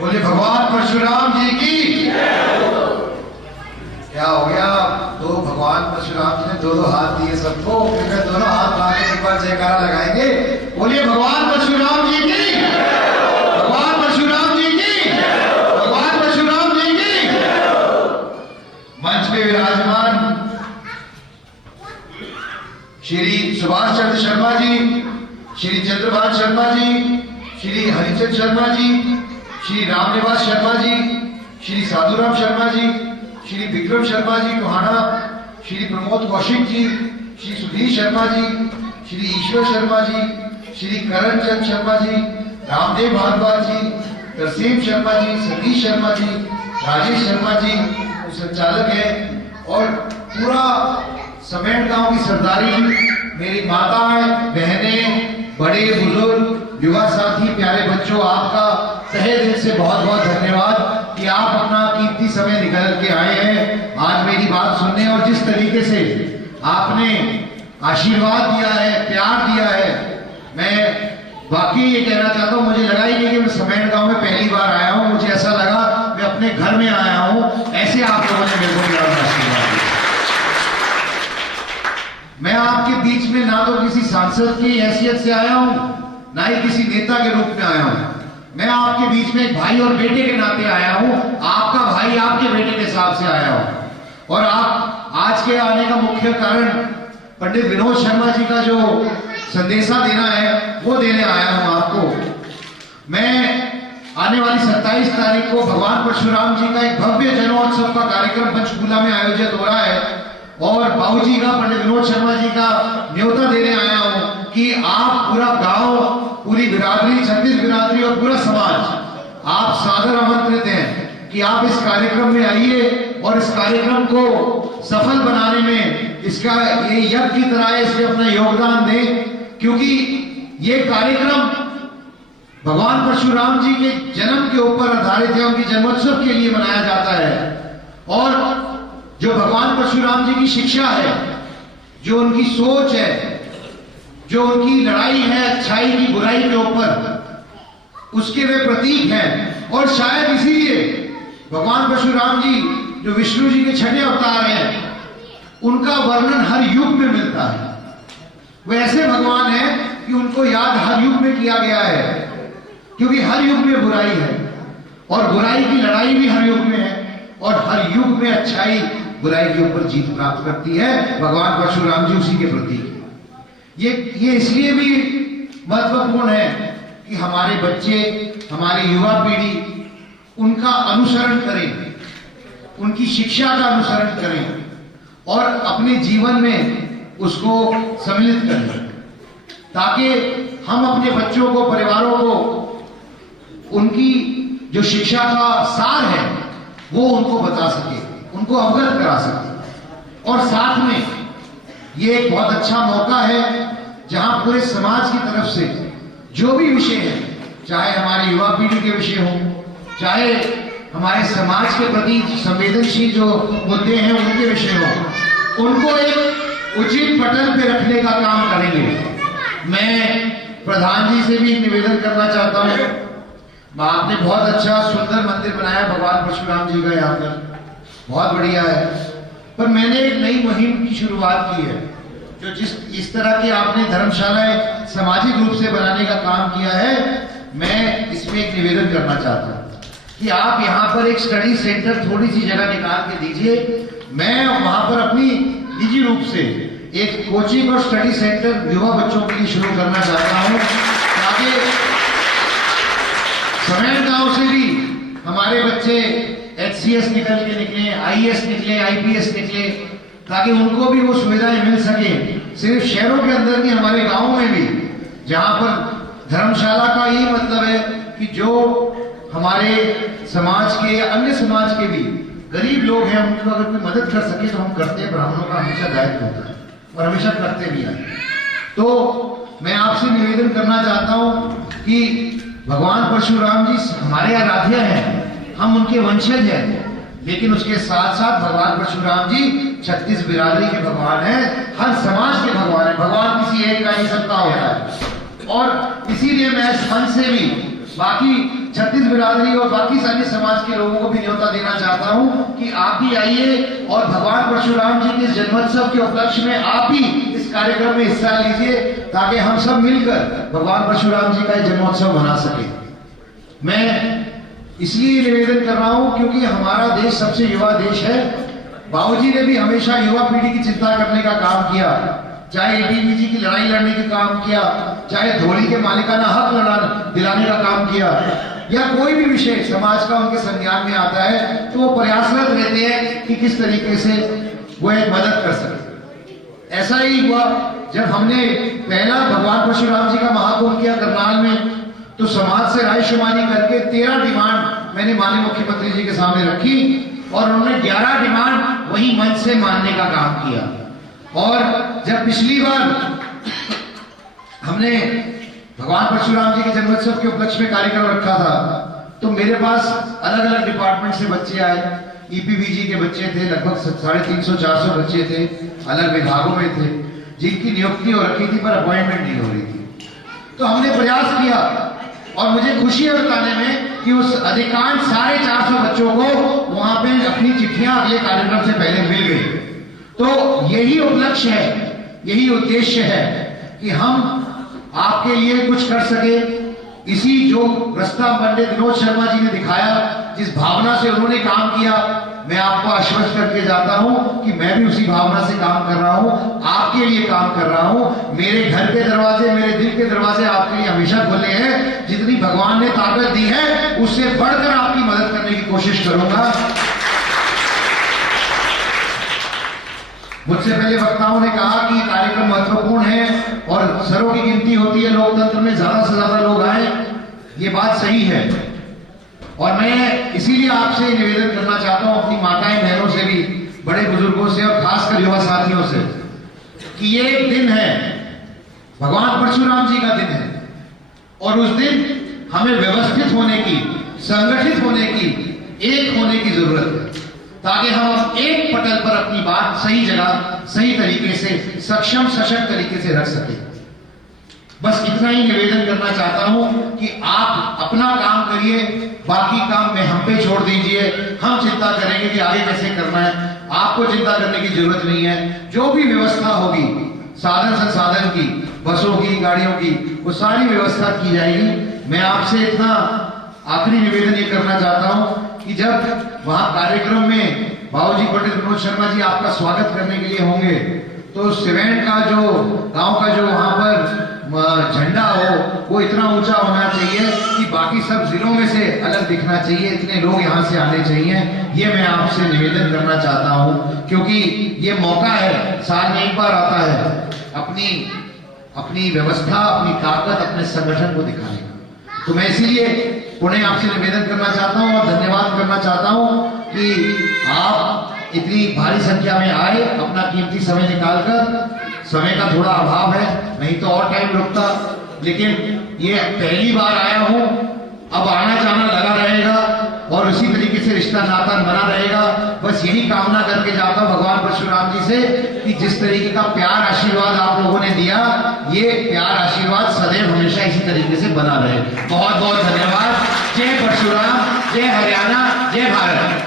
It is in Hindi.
बोले भगवान परशुराम जी की। क्या हो गया? तो भगवान परशुराम जी ने दोनों हाथ दिए सबको, फिर दोनों हाथ लाके एक बार जयकारा लगाएंगे। बोलिए भगवान परशुराम जी की, भगवान परशुराम जी की, भगवान परशुराम जी की। मंच पे विराजमान श्री सुभाष चंद्र शर्मा जी, श्री चंद्रभान शर्मा जी, श्री हरिचंद शर्मा जी, श्री रामनिवास शर्मा जी, श्री साधुराम शर्मा जी, श्री विक्रम शर्मा जी टोहाना, श्री प्रमोद कौशिक जी, श्री सुधीर शर्मा जी, श्री ईश्वर शर्मा जी, श्री करण चंद शर्मा जी, रामदेव भारद्वाज जी, तरसीम शर्मा जी, सतीश शर्मा जी, राजेश शर्मा जी संचालक है, और पूरा समेट गांव की सरदारी, मेरी माताएं, बहनें, बड़े बुजुर्ग, युवा साथी, प्यारे बच्चों, आपका तहे दिल से बहुत बहुत धन्यवाद कि आप अपना कीमती समय निकाल के आए हैं आज मेरी बात सुनने। और जिस तरीके से आपने आशीर्वाद दिया है, प्यार दिया है, मैं वाकई ये कहना चाहता हूँ, मुझे लगा ही नहीं कि मैं समेट गांव में पहली बार आया हूँ। मुझे ऐसा लगा मैं अपने घर में आया हूँ। ऐसे आप लोगों ने मेरे को प्यार का आशीर्वाद दिया। मैं आपके बीच में ना तो किसी सांसद की हैसियत से आया हूं, ना ही किसी नेता के रूप में आया हूं। मैं आपके बीच में एक भाई और बेटे के नाते आया हूं, आपका भाई आपके बेटे के हिसाब से आया हूं। और आप आज के आने का मुख्य कारण पंडित विनोद शर्मा जी का जो संदेशा देना है वो देने आया हूं आपको। मैं आने वाली 27 तारीख को भगवान परशुराम जी का एक भव्य जन्मोत्सव का कार्यक्रम पंचकूला में आयोजित हो रहा है, और बाबूजी का, पंडित विनोद शर्मा जी का न्योता देने आया हूं कि आप पूरा गांव, पूरी बिरादरी, छत्तीस बिरादरी और पूरा समाज आप सादर आमंत्रित हैं कि आप इस कार्यक्रम में आइए और इस कार्यक्रम को सफल बनाने में इसका ये यज्ञ की तरह है, इसमें अपना योगदान दें। क्योंकि ये कार्यक्रम भगवान परशुराम जी के जन्म के ऊपर आधारित है, उनके जन्मोत्सव के लिए मनाया जाता है। और जो भगवान परशुराम जी की शिक्षा है, जो उनकी सोच है, जो उनकी लड़ाई है अच्छाई की बुराई के ऊपर, उसके वे प्रतीक हैं। और शायद इसीलिए भगवान परशुराम जी जो विष्णु जी के छठे अवतार हैं, उनका वर्णन हर युग में मिलता है। वे ऐसे भगवान हैं कि उनको याद हर युग में किया गया है, क्योंकि हर युग में बुराई है और बुराई की लड़ाई भी हर युग में है, और हर युग में अच्छाई बुराई के ऊपर जीत प्राप्त करती है। भगवान परशुराम जी उसी के प्रतीक है। ये इसलिए भी महत्वपूर्ण है कि हमारे बच्चे, हमारी युवा पीढ़ी उनका अनुसरण करें, उनकी शिक्षा का अनुसरण करें और अपने जीवन में उसको सम्मिलित करें, ताकि हम अपने बच्चों को, परिवारों को उनकी जो शिक्षा का सार है वो उनको बता सके, उनको अवगत करा सके। और साथ में ये एक बहुत अच्छा मौका है जहां पूरे समाज की तरफ से जो भी विषय है, चाहे हमारी युवा पीढ़ी के विषय हो, चाहे हमारे समाज के प्रति संवेदनशील जो मुद्दे हैं उनके विषय हो, उनको एक उचित पटल पे रखने का काम करेंगे। मैं प्रधान जी से भी निवेदन करना चाहता हूँ, आपने बहुत अच्छा सुंदर मंदिर बनाया भगवान परशुराम जी का, यहाँ पर बहुत बढ़िया है। पर मैंने एक नई मुहिम की शुरुआत की है, जो इस तरह की आपने धर्मशालाएं सामाजिक रूप से बनाने का काम किया है। मैं इसमें एक निवेदन करना चाहता हूँ कि आप यहाँ पर एक स्टडी सेंटर थोड़ी सी जगह निकाल के दीजिए। मैं वहां पर अपनी निजी रूप से एक कोचिंग और स्टडी सेंटर युवा बच्चों के लिए शुरू करना चाहता हूँ, ताकि समेट गांव से भी हमारे बच्चे HCS निकल के निकले, IAS निकले, IPS निकले, ताकि उनको भी वो सुविधाएं मिल सके। सिर्फ शहरों के अंदर नहीं, हमारे गांवों में भी, जहां पर धर्मशाला का यही मतलब है कि जो हमारे समाज के, अन्य समाज के भी गरीब लोग हैं, उनको अगर कोई मदद कर सके तो हम करते हैं। ब्राह्मणों का हमेशा दायित्व होता है और हमेशा करते भी आए। तो मैं आपसे निवेदन करना चाहता हूं कि भगवान परशुराम जी हमारे आराध्य हैं, हम उनके वंशज हैं, लेकिन उसके साथ साथ भगवान परशुराम जी 36 बिरादरी के भगवान हैं, हर समाज के भगवान हैं। भगवान किसी एक का ही सत्ता होता है। और इसीलिए मैं इस मंच से भी बाकी छत्तीस बिरादरी और बाकी सारे समाज के लोगों को भी न्योता देना चाहता हूं कि आप भी आइए और भगवान परशुराम जी के जन्मोत्सव के उपलक्ष्य में आप भी इस कार्यक्रम में हिस्सा लीजिए, ताकि हम सब मिलकर भगवान परशुराम जी का जन्मोत्सव मना सके। मैं इसलिए निवेदन कर रहा हूं क्योंकि हमारा देश सबसे युवा देश है। बाबूजी ने भी हमेशा युवा पीढ़ी की चिंता करने का काम किया, चाहे एटीबीजी की लड़ाई लड़ने का काम किया, चाहे धोली के मालिकाना हक दिलाने का काम किया, या कोई भी विषय समाज का उनके संज्ञान में आता है तो वो प्रयासरत रहते हैं कि किस तरीके से वो एक मदद कर सके। ऐसा ही हुआ जब हमने पहला भगवान परशुराम जी का महाकुंभ किया करनाल में, तो समाज से रायशुमारी करके 13 डिमांड मैंने माननीय मुख्यमंत्री जी के सामने रखी और उन्होंने 11 डिमांड वही मंच से मानने का काम किया। और जब पिछली बार हमने भगवान परशुराम जी के जन्मोत्सव के उपलक्ष्य में कार्यक्रम रखा था, तो मेरे पास अलग अलग डिपार्टमेंट से बच्चे आए। ईपीबीजी के बच्चे थे, लगभग 350-400 बच्चे थे, अलग विभागों में थे, जिनकी नियुक्ति हो रखी थी पर अपॉइंटमेंट नहीं हो रही थी। तो हमने प्रयास किया और मुझे खुशी है बताने में कि उस अधिकांश 450 बच्चों को वहां पे अपनी चिट्ठियां अगले कार्यक्रम से पहले मिल गई। तो यही उपलक्ष्य है, यही उद्देश्य है कि हम आपके लिए कुछ कर सके। इसी जो रास्ता पंडित विनोद शर्मा जी ने दिखाया, जिस भावना से उन्होंने काम किया, मैं आपको आश्वस्त करके जाता हूं कि मैं भी उसी भावना से काम कर रहा हूं, आपके लिए काम कर रहा हूं। मेरे घर के दरवाजे, मेरे दिल के दरवाजे आपके लिए हमेशा खुले हैं। जितनी भगवान ने ताकत दी है उससे बढ़कर आपकी मदद करने की कोशिश करूंगा। मुझसे पहले वक्ताओं ने कहा कि कार्यक्रम महत्वपूर्ण है और सरों की गिनती होती है लोकतंत्र में, ज्यादा से ज्यादा लोग आए, ये बात सही है। और मैं इसीलिए आपसे निवेदन करना चाहता हूं, अपनी माताएं बहनों से भी, बड़े बुजुर्गों से और खासकर युवा साथियों से, कि ये एक दिन है, भगवान परशुराम जी का दिन है और उस दिन हमें व्यवस्थित होने की, संगठित होने की, एक होने की जरूरत है, ताकि हम एक पटल पर अपनी बात सही जगह, सही तरीके से, सक्षम सशक्त तरीके से रख सके। बस इतना ही निवेदन करना चाहता हूं कि आप अपना काम करिए, बाकी काम में हम पे छोड़ दीजिए। हम चिंता करेंगे कि आगे कैसे करना है, आपको चिंता करने की जरूरत नहीं है। जो भी व्यवस्था होगी साधन संसाधन की, बसों की, गाड़ियों की, वो सारी व्यवस्था की जाएगी। मैं आपसे इतना आखिरी निवेदन ये करना चाहता हूं कि जब वहां कार्यक्रम में बाबूजी पंडित विनोद शर्मा जी आपका स्वागत करने के लिए होंगे, तो सिवेंट का जो गांव का जो वहां पर झंडा हो, वो इतना ऊंचा होना चाहिए कि बाकी सब जिलों में से अलग दिखना चाहिए, इतने लोग यहां से आने चाहिए। ये मैं आपसे निवेदन करना चाहता हूं, क्योंकि ये मौका है, साल में एक बार आता है अपनी व्यवस्था, अपनी ताकत, अपने संगठन को दिखाने का। तो मैं इसीलिए पुणे आपसे निवेदन करना चाहता हूं और धन्यवाद करना चाहता हूं कि आप इतनी भारी संख्या में आए, अपना कीमती समय निकालकर। समय का थोड़ा अभाव है, नहीं तो और टाइम रुकता, लेकिन ये पहली बार आया हूं, अब आना जाना लगा रहेगा और उसी तरीके से रिश्ता नाता बना रहेगा। बस यही कामना करके जाता हूं भगवान परशुराम जी से कि जिस तरीके का प्यार आशीर्वाद आप लोगों ने दिया, ये प्यार आशीर्वाद सदैव हमेशा इसी तरीके से बना रहे। बहुत बहुत धन्यवाद। जय परशुराम, जय हरियाणा, जय भारत।